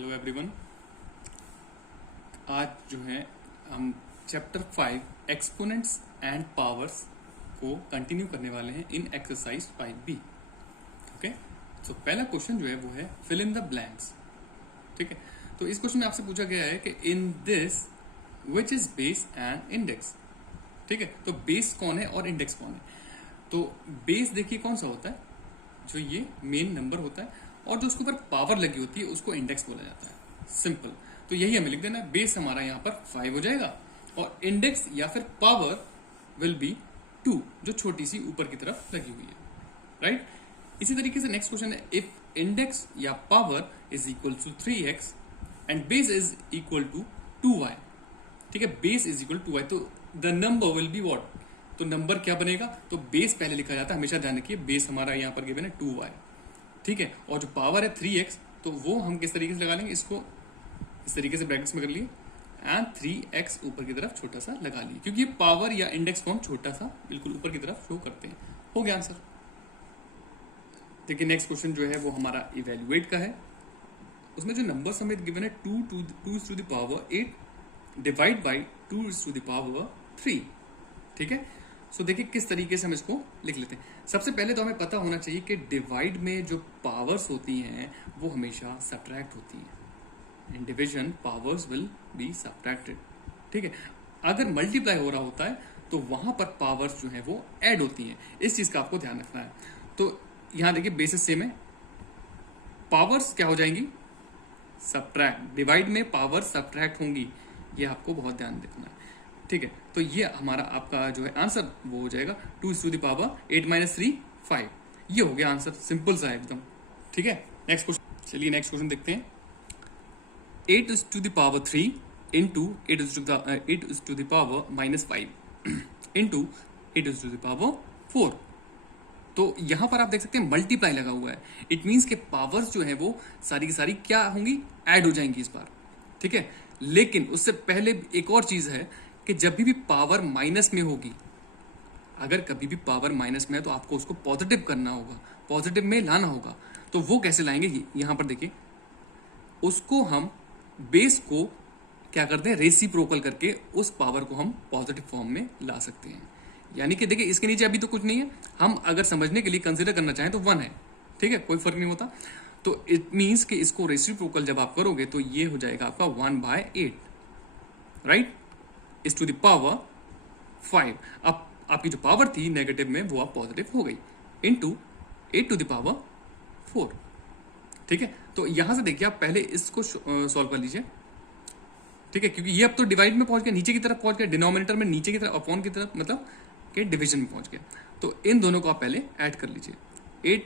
Hello everyone. आज जो है हम चैप्टर 5 एक्सपोनेंट्स एंड पावर्स को कंटिन्यू करने वाले हैं इन एक्सरसाइज 5B। ओके, सो पहला क्वेश्चन जो है वो है फिल इन द ब्लैंक्स। ठीक है, तो इस क्वेश्चन में आपसे पूछा गया है कि in this which is base and index. ठीक है, तो बेस कौन है और इंडेक्स कौन है। तो बेस देखिए कौन सा होता है, जो ये मेन नंबर होता है, और जो उसके ऊपर पावर लगी होती है उसको इंडेक्स बोला जाता है। सिंपल, तो यही हमें लिख देना है। बेस हमारा यहाँ पर 5 हो जाएगा और इंडेक्स या फिर पावर विल बी 2, जो छोटी सी ऊपर की तरफ लगी हुई है। राइट, इसी तरीके से नेक्स्ट क्वेश्चन है इफ इंडेक्स या power is equal to 3x and base is equal to 2y। ठीक है, base is equal to 2y, तो the number will be what. तो नंबर क्या बनेगा, तो बेस पहले लिखा जाता है, हमेशा ध्यान रखिए। बेस हमारा यहाँ पर गिवन है 2y। ठीक है, और जो पावर है 3x, तो वो हम किस तरीके से लगा लेंगे, इसको इस तरीके से ब्रैकेट्स में कर लिए एंड 3x ऊपर की तरफ छोटा सा लगा लिए, क्योंकि ये पावर या इंडेक्स को हम छोटा सा बिल्कुल ऊपर की तरफ शो करते हैं। हो गया आंसर। देखिए नेक्स्ट क्वेश्चन जो है वो हमारा इवेल्युएट का है। उसमें जो नंबर हमें गिवन है 2 to the power 8 divide by 2 to the power 3। ठीक है, सो देखिए किस तरीके से हम इसको लिख लेते हैं। सबसे पहले तो हमें पता होना चाहिए कि डिवाइड में जो पावर्स होती हैं वो हमेशा सब्ट्रैक्ट होती हैं। In division powers will be subtracted. ठीक है, अगर मल्टीप्लाई हो रहा होता है तो वहां पर पावर्स जो है वो ऐड होती हैं। इस चीज का आपको ध्यान रखना है। तो यहां देखिए बेसिस सेम है, पावर्स क्या हो जाएंगी, सब्ट्रैक्ट। डिवाइड में पावर सब्ट्रैक्ट होंगी, ये आपको बहुत ध्यान रखना है। ठीक है, तो ये हमारा आपका जो है आंसर वो हो जाएगा 2 टू द पावर 8 माइनस 3 5। ये हो गया आंसर, सिंपल सा एकदम। ठीक है, नेक्स्ट क्वेश्चन। चलिए नेक्स्ट क्वेश्चन देखते हैं। 8 to the power 3 into 8 to the power minus 5 into 8 to the power 4। तो यहां पर आप देख सकते हैं मल्टीप्लाई लगा हुआ है। इट मीन्स के पावर्स जो है वो सारी की सारी क्या होंगी, ऐड हो जाएंगी इस बार। ठीक है, लेकिन उससे पहले एक और चीज है कि जब भी पावर माइनस में होगी, अगर कभी भी पावर माइनस में है तो आपको उसको पॉजिटिव करना होगा, पॉजिटिव में लाना होगा। तो वो कैसे लाएंगे, यहां पर देखिए, उसको हम बेस को क्या करते हैं, रेसिप्रोकल करके उस पावर को हम पॉजिटिव फॉर्म में ला सकते हैं। यानी कि देखिए इसके नीचे अभी तो कुछ नहीं है, हम अगर समझने के लिए कंसिडर करना चाहें तो 1 है। ठीक है, कोई फर्क नहीं होता। तो इट मीन्स कि इसको रेसिप्रोकल जब आप करोगे तो ये हो जाएगा आपका 1/8। राइट, इस टू द पावर 5। अब आपकी जो पावर थी नेगेटिव में वो आप पॉजिटिव हो गई, इनटू 8 टू द पावर 4। ठीक है, तो यहां से देखिए आप पहले इसको सॉल्व कर लीजिए। ठीक है, क्योंकि ये अब तो डिवाइड में पहुंच गया, नीचे की तरफ पहुंच गया, डिनोमिनेटर में नीचे की तरफ, अपॉन की तरफ, मतलब के डिवीजन में पहुंच गया। तो इन दोनों को आप पहले ऐड कर लीजिए। 8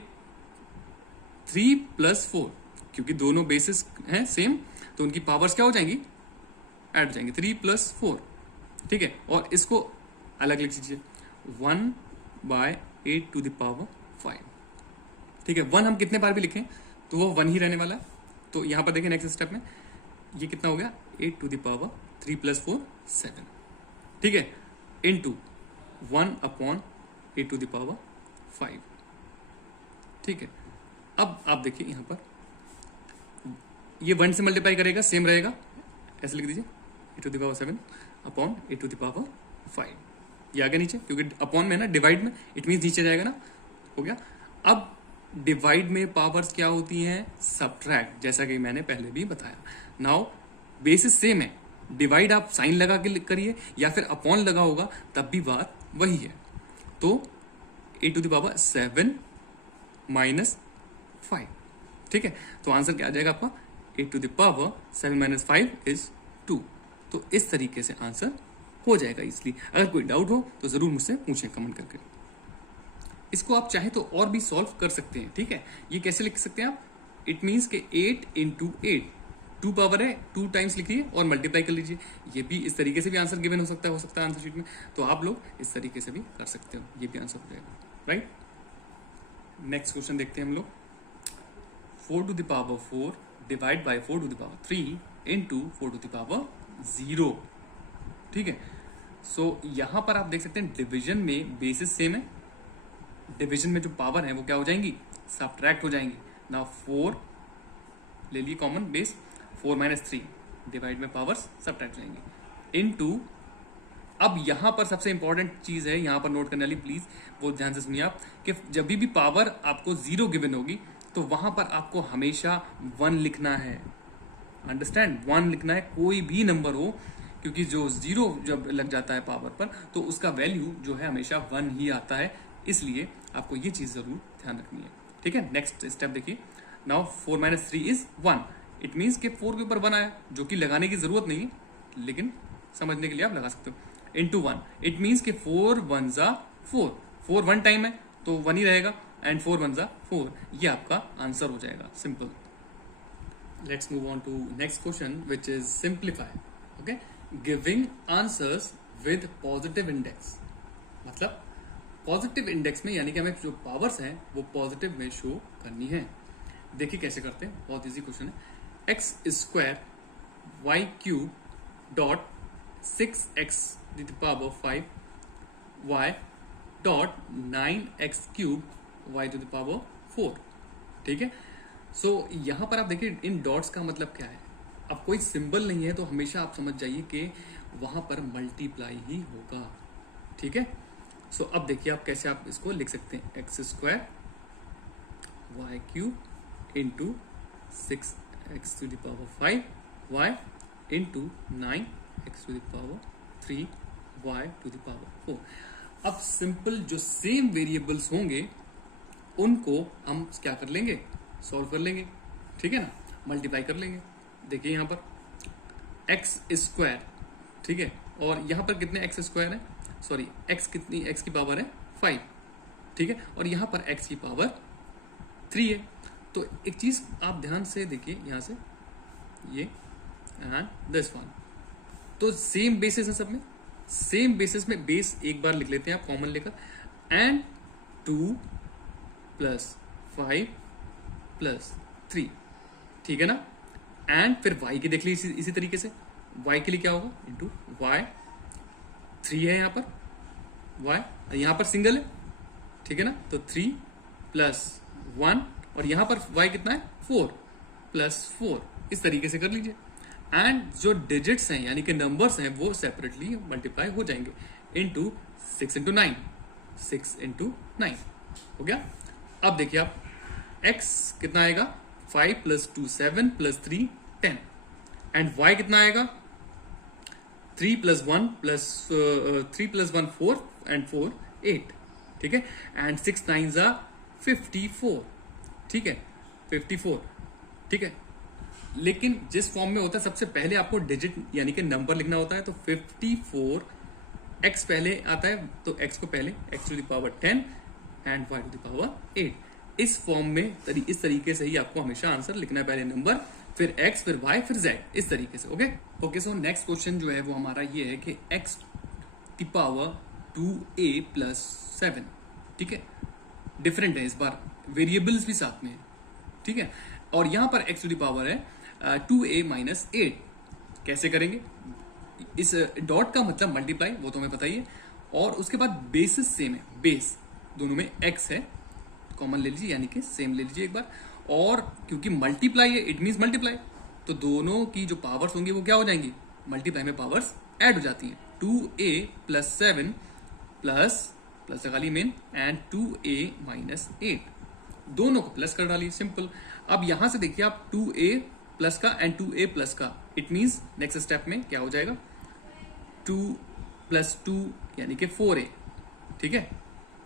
3 प्लस 4, क्योंकि दोनों बेसिस हैं सेम, तो उनकी पावर्स क्या हो जाएंगी, ऐड हो जाएंगे। 3 प्लस 4। ठीक है, और इसको अलग लिख लीजिए 1/8 टू द पावर 5। ठीक है, 1 हम कितने बार भी लिखें तो वो 1 ही रहने वाला है। तो यहां पर देखें नेक्स्ट स्टेप में ये कितना हो गया, 8 टू द पावर 3 प्लस 4 7। ठीक है, इनटू 1/8 टू द पावर 5। ठीक है, अब आप देखिए यहां पर ये 1 से मल्टीप्लाई करेगा, सेम रहेगा, ऐसे लिख दीजिए 8 to the power 7 upon 8 to the power 5। ये आ गया नीचे, क्योंकि अपॉन में ना, डिवाइड में, इट मीन्स नीचे जाएगा ना। हो गया। अब डिवाइड में पावर्स क्या होती हैं, सब्ट्रैक्ट, जैसा कि मैंने पहले भी बताया। नाउ बेसिस सेम है, डिवाइड आप साइन लगा के करिए या फिर अपॉन लगा होगा, तब भी बात वही है। तो 8 टू द पावर 7 माइनस 5। ठीक है, तो आंसर क्या आ जाएगा आपका, 8 to the power 7 minus 5 is 2। तो इस तरीके से आंसर हो जाएगा इजली। अगर कोई डाउट हो तो जरूर मुझसे पूछें कमेंट करके। इसको आप चाहे तो और भी सॉल्व कर सकते हैं। ठीक है, ये कैसे लिख सकते हैं आप, इट मीन्स के 8 इंटू 8, 2 पावर है, 2 टाइम्स लिखिए और मल्टीप्लाई कर लीजिए। ये भी इस तरीके से भी आंसर गिवन हो सकता है आंसर शीट में। तो आप लोग इस तरीके से भी कर सकते हो, ये भी आंसर हो जाएगा। राइट, नेक्स्ट क्वेश्चन देखते हैं हम लोग। 4 to the power 4 divide by 4 to the power 3 into 4 to the power 0। ठीक है, सो यहां पर आप देख सकते हैं डिवीजन में बेसिस सेम है, डिवीजन में जो पावर है वो क्या हो जाएंगी, सब्ट्रैक्ट हो जाएंगी ना। 4 ले लिए कॉमन बेस, 4 माइनस 3 डिवाइड में पावर्स सब्ट्रैक्ट जाएंगे इनटू, अब यहां पर सबसे इंपॉर्टेंट चीज है यहां पर नोट करने वाली, प्लीज वो ध्यान से सुनिए आप, कि जब भी पावर आपको 0 गिवन होगी तो वहां पर आपको हमेशा 1 लिखना है। अंडरस्टैंड, 1 लिखना है, कोई भी नंबर हो, क्योंकि जो 0 जब लग जाता है पावर पर तो उसका वैल्यू जो है हमेशा 1 ही आता है, इसलिए आपको ये चीज जरूर ध्यान रखनी है। ठीक है, नेक्स्ट स्टेप देखिए। Now 4 minus 3 is 1, it means के 4 के ऊपर 1 आया, जो कि लगाने की जरूरत नहीं है लेकिन समझने के लिए आप लगा सकते हो, इंटू 1, इट मीन्स के 4 1 जा 4, 4 1 टाइम है तो 1 ही रहेगा, एंड 4 1 जा 4, ये आपका आंसर हो जाएगा, simple. Let's move on to next question which is simplify. Okay, giving answers with positive index, मतलब पॉजिटिव इंडेक्स में, यानी कि हमें जो पावर्स हैं वो पॉजिटिव में शो करनी है। देखिए कैसे करते हैं, बहुत इजी क्वेश्चन है। X square y cube dot 6x to the power 5 y dot 9x cube y to the power 4। ठीक है, सो यहां पर आप देखिए इन डॉट्स का मतलब क्या है। अब कोई सिंबल नहीं है तो हमेशा आप समझ जाइए कि वहां पर मल्टीप्लाई ही होगा। ठीक है, सो अब देखिए आप कैसे आप इसको लिख सकते हैं, x square y cube into 6x to the power 5 y into 9x to the power 3 y to the power 4। अब सिंपल जो सेम वेरिएबल्स होंगे उनको हम क्या कर लेंगे, सॉल्व कर लेंगे। ठीक है ना, मल्टीप्लाई कर लेंगे। देखिए यहां पर एक्स स्क्वायर, ठीक है, और यहां पर कितने एक्स स्क्वायर है, सॉरी एक्स कितनी, एक्स की पावर है 5, ठीक है, और यहां पर एक्स की पावर 3 है। तो एक चीज आप ध्यान से देखिए, यहां से ये एंड दिस वन, तो सेम बेसिस है सब में, सेम बेसिस में बेस एक बार लिख लेते हैं आप कॉमन लेकर, एंड 2 प्लस 5 प्लस 3, ठीक है ना, एंड फिर y की देख लीजिए इसी तरीके से, y के लिए क्या होगा, इंटू y, 3 है यहां पर y, यहां पर सिंगल है, ठीक है ना, तो 3 प्लस 1, और यहां पर y कितना है 4 प्लस 4, इस तरीके से कर लीजिए। एंड जो डिजिट्स हैं यानी कि नंबर्स हैं वो सेपरेटली मल्टीप्लाई हो जाएंगे, इंटू 6 इंटू 9, 6 इंटू 9 हो गया। अब देखिए आप x कितना आएगा, 5 प्लस 2 7 प्लस 3 10, एंड y कितना आएगा, 3 प्लस 1 प्लस 3 प्लस 1 4 एंड 4 8, ठीक है, एंड 6 9 जा 54, ठीक है, 54, ठीक है। लेकिन जिस फॉर्म में होता है सबसे पहले आपको डिजिट यानी कि नंबर लिखना होता है, तो 54 x पहले आता है, तो x को पहले x to the power 10 and y to the power 8, इस फॉर्म में इस तरीके से ही आपको हमेशा आंसर लिखना है, पहले नंबर फिर x फिर y फिर z, इस तरीके से। ओके, सो नेक्स्ट क्वेश्चन जो है वो हमारा ये है कि x की पावर 2a प्लस 7, ठीक है, डिफरेंट है इस बार, वेरिएबल्स भी साथ में है, ठीक है, और यहां पर x टू द पावर है 2a माइनस 8, कैसे करेंगे, इस डॉट का मतलब मल्टीप्लाई, वो तो हमें पता ही है, और उसके बाद बेसिस सेम है, बेस दोनों में x है, कॉमन ले लीजिए यानी कि सेम ले लीजिए एक बार, और क्योंकि मल्टीप्लाई है इट मींस मल्टीप्लाई, तो दोनों की जो पावर्स होंगी वो क्या हो जाएंगी, मल्टीप्लाई में पावर्स ऐड हो जाती हैं, 2a प्लस 7 प्लस प्लस लगा ली मेन, एंड 2a माइनस 8, दोनों को प्लस कर डालिए, सिंपल। अब यहां से देखिए आप 2a प्लस का एंड 2a प्लस का, इट मींस नेक्स्ट स्टेप में क्या हो जाएगा, 2 प्लस 2 यानी कि 4a, ठीक है,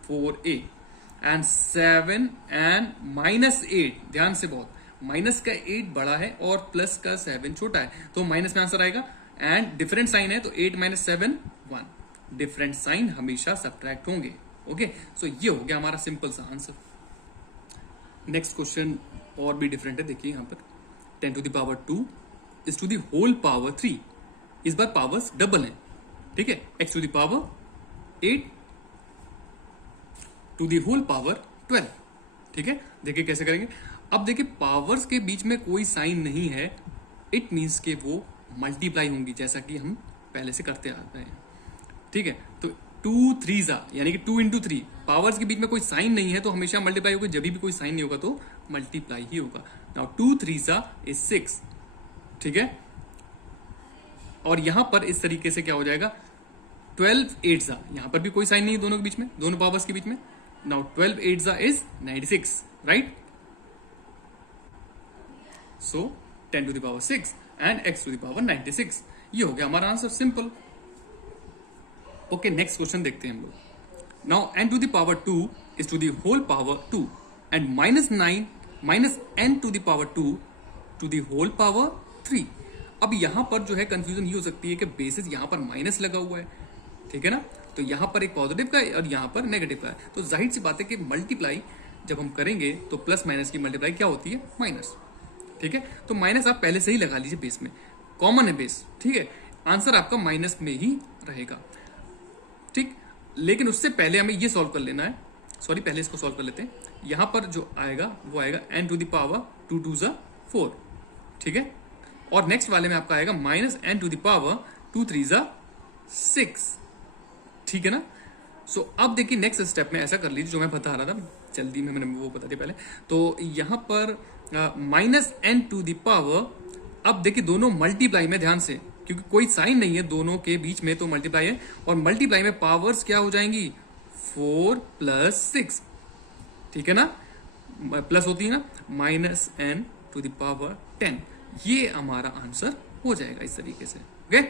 4a एंड 7 एंड माइनस 8, ध्यान से बहुत, माइनस का 8 बड़ा है और प्लस का 7 छोटा है, तो माइनस में आंसर आएगा, एंड डिफरेंट साइन है तो 8 माइनस 7 1, डिफरेंट साइन हमेशा सब्ट्रैक्ट होंगे। ओके, सो ये हो गया हमारा सिंपल सा आंसर। नेक्स्ट क्वेश्चन और भी डिफरेंट है, देखिए यहां पर 10 to the power 2 is to the whole power 3, इस बार पावर्स डबल है, ठीक है, x to the power 8 to the whole power 12, ठीक है। देखिए कैसे करेंगे, अब देखिए पावर्स के बीच में कोई साइन नहीं है, इट मीन्स के वो मल्टीप्लाई होंगी, जैसा कि हम पहले से करते आ रहे हैं, ठीक है। तो 2 3 जा यानी कि 2 इंटू 3, पावर्स के बीच में कोई साइन नहीं है तो हमेशा मल्टीप्लाई होगा, जब भी कोई साइन नहीं होगा तो मल्टीप्लाई ही होगा। नाउ 2 3 जा इज 6, ठीक है, और यहां पर इस तरीके से क्या हो जाएगा, 12 8 जा, यहां पर भी कोई साइन नहीं है दोनों के बीच में, दोनों पावर्स के बीच में. नाउ 12 8 जा is 96, right. So 10 to the power 6 and x to the power 96. ये हो गया हमारा answer, simple. Okay, next question देखते हैं हम लोग. Now n to the power 2 is to the whole power 2 and -9 minus n to the power 2 to the whole power 3. अब यहां पर जो है कंफ्यूजन ये हो सकती है कि बेसिस यहां पर माइनस लगा हुआ है, ठीक है ना, तो यहां पर एक पॉजिटिव का है और यहां पर नेगेटिव का है, तो जाहिर सी बात है कि मल्टीप्लाई जब हम करेंगे तो प्लस माइनस की मल्टीप्लाई क्या होती है, माइनस. ठीक है, तो माइनस आप पहले से ही लगा लीजिए बेस में, कॉमन है बेस. ठीक है, आंसर आपका माइनस में ही रहेगा. ठीक, लेकिन उससे पहले हमें ये सॉल्व कर लेना है. सॉरी, पहले इसको सॉल्व कर लेते हैं. यहां पर जो आएगा वो आएगा n to the power 2 2 जा 4. ठीक है, और नेक्स्ट वाले में आपका आएगा -n to the power 2 3 जा 6. ठीक है ना. सो अब देखिए नेक्स्ट स्टेप में ऐसा कर लीजिए जो मैं बता रहा था, जल्दी में मैंने वो बता दिया पहले. तो यहां पर -n to the power, अब देखिए दोनों मल्टीप्लाई में, ध्यान से, क्योंकि कोई साइन नहीं है दोनों के बीच में, तो मल्टीप्लाई है, और मल्टीप्लाई में पावर्स क्या हो जाएंगी, 4 + 6. ठीक है ना, प्लस होती है ना, -n to the power 10. ये हमारा आंसर हो जाएगा इस तरीके से. ओके.